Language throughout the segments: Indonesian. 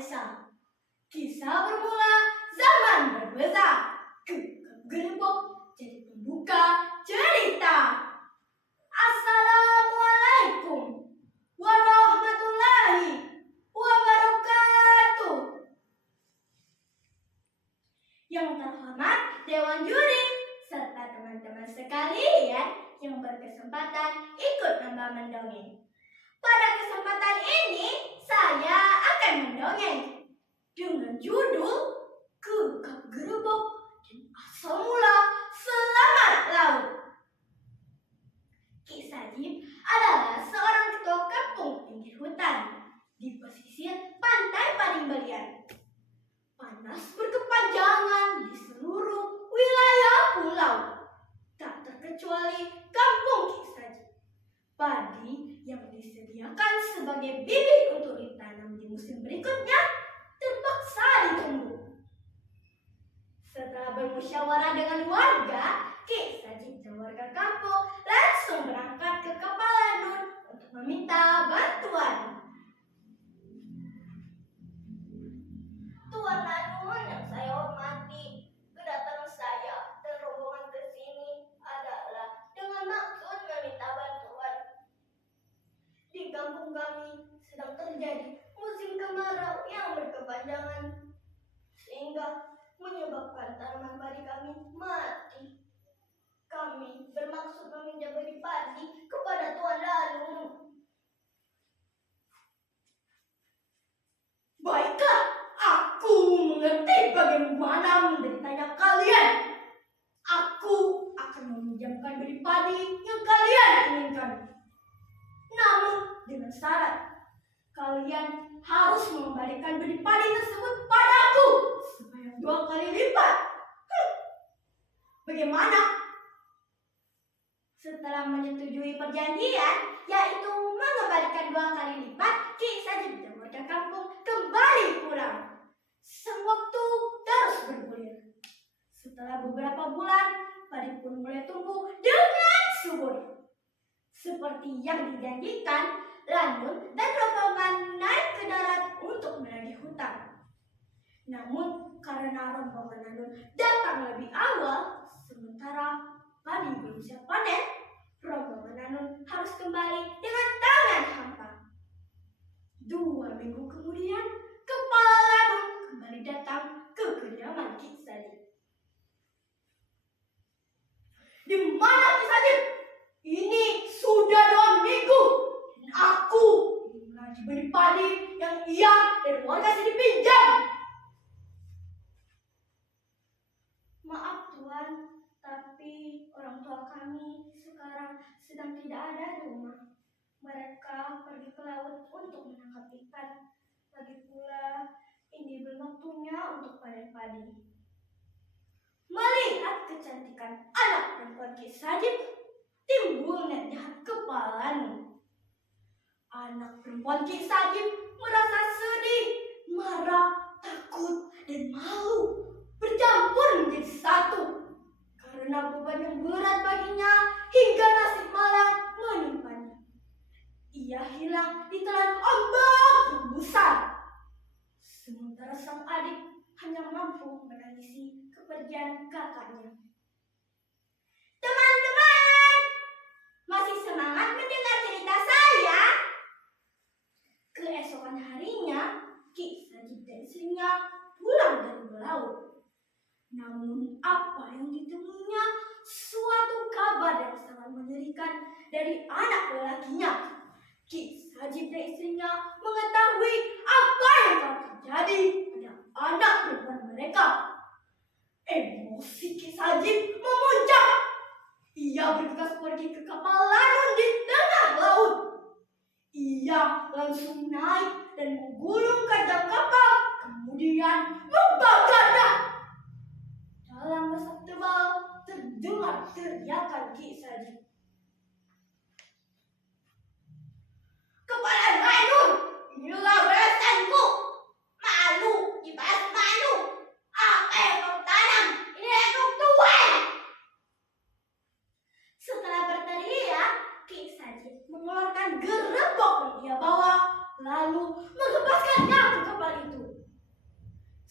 Esa. Kisah bermula zaman berbeza. Gerbong jadi pembuka cerita. Assalamualaikum warahmatullahi wabarakatuh. Yang terhormat Dewan Juri serta teman-teman sekalian yang berkesempatan ikut lomba mendongeng. Pada kesempatan ini saya akan mendongeng dengan judul Gegap Gerbong dan Asal Mula Selamat Laut. Ki Sajib adalah seorang ketua kampung pinggir hutan di pesisir pantai Pading-Belian. Panas berkepanjangan di seluruh wilayah pulau, tak terkecuali kampung Ki Sajib. Padi yang disediakan sebagai bibit untuk ditanam di musim berikutnya terpaksa ditunggu. Setelah bermusyawarah dengan warga, Ki Sajib dan warga kampung langsung berangkat ke kapal Landun untuk meminta bantuan. Tuan Landun yang saya hormati, kedatangan saya dan rombongan ke sini adalah dengan maksud meminta bantuan. Di kampung kami sedang terjadi musim kemarau yang berkepanjangan, sehingga menyebabkan tanaman padi kami mati. Kami bermaksud meminjam benih padi kepada Tuan Landun. Baiklah, aku mengerti bagaimana menderitanya kalian. Aku akan meminjamkan benih padi yang kalian inginkan. Namun dengan syarat, kalian harus mengembalikan benih padi tersebut padaku sebanyak 2 kali lipat. Bagaimana? Setelah menyetujui perjanjian, yaitu mengembalikan 2 kali lipat, Ki Sajib dan warga kampung kembali pulang. Sang waktu terus bergulir. Setelah beberapa bulan, padi pun mulai tumbuh dengan subur. Seperti yang dijanjikan, Landun dan rombongan naik ke darat untuk menagih hutang. Namun karena rombongan Landun datang lebih awal, sementara padi belum siap panen, rombongan Landun harus kembali dengan tangan hampa. 2 minggu kemudian, kepala Landun kembali datang ke kediaman Ki Sajib. Di mana Ki Sajib? Ini sudah 2 minggu dan aku mengaji benih padi yang ia dan warga sini pinjam. Maaf Tuan, tapi orang tua kami sekarang sedang tidak ada di rumah. Mereka pergi ke laut untuk menangkap ikan. Lagi pula ini belum waktunya untuk panen padi. Melihat kecantikan anak perempuan Ki Sajib, timbul niat jahat kepala Landun. Anak perempuan Ki Sajib merasa sedih, marah, takut, dan malu bercampur menjadi satu karena beban yang berat baginya hingga nasib malang menimpanya. Ia hilang ditelan ombak yang besar. Sementara sang adik hanya mampu menangisi kepergian kakaknya. Teman-teman, masih semangat mendengar cerita saya? Keesokan harinya, Ki Sajib dan istrinya pulang dari melaut. Namun apa yang ditemuinya? Suatu kabar yang sangat mengerikan dari anak lelakinya. Ki Sajib dan istrinya mengetahui apa yang telah terjadi pada anak perempuan mereka. Emosi Ki Sajib memuncak. Ia bergegas pergi ke kapal Landun di tengah laut. Ia langsung naik dan menggulung kandang kapal, kemudian membakarnya. Dalam asap tebal terdengar teriakan Ki Sajib. Kepala Landun, inilah balasanku. Malu dibalas malu. Apa yang kau tanam? Inilah untuk Tuhan. Setelah berteriak, Ki Sajib mengeluarkan gerbong yang ia bawa, lalu menghempaskannya ke kapal itu.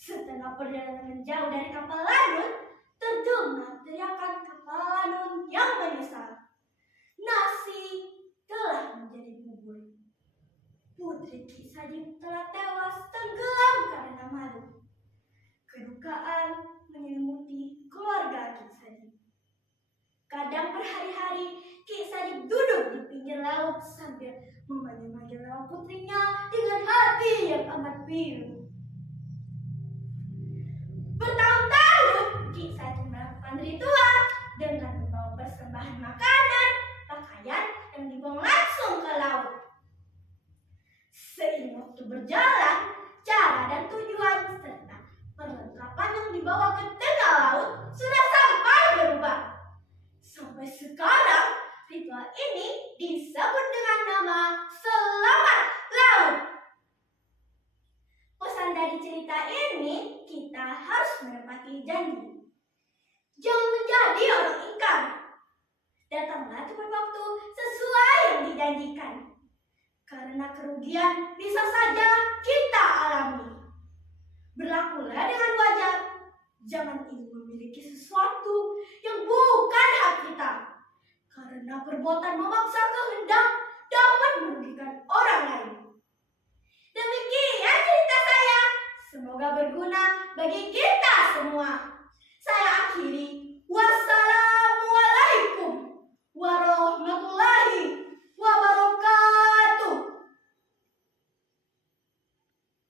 Setelah perjalanan menjauh dari kapal lanun, terdengar teriakan kapal lanun yang menyesal. Nasi telah menjadi bubur. Putri Ki Sajib telah tewas tenggelam karena malu. Kedukaan menyelimuti keluarga Ki Sajib. Kadang berhari-hari Ki Sajib duduk di pinggir laut sambil memanggil-manggil nama putrinya dengan hati yang amat pilu. Bertahun-tahun Ki Sajib melakukan ritual dengan membawa persembahan makanan, pakaian yang dibuang langsung ke laut. Seiring waktu berjalan, cara dan tujuan serta perlengkapan yang dibawa ke tengah laut sudah sampai berubah. Sampai sekarang, ritual ini disebut dengan nama Selamat Laut. Pesan dari cerita ini, kita harus menepati janji. Jangan menjadi orang ingkar. Datanglah tepat waktu sesuai yang dijanjikan. Karena kerugian bisa saja kita alami. Berlakulah dengan wajar. Jangan ingin memiliki sesuatu yang bukan hak kita. Karena perbuatan memaksa kehendak dapat merugikan orang lain. Demikian cerita saya. Semoga berguna bagi kita semua.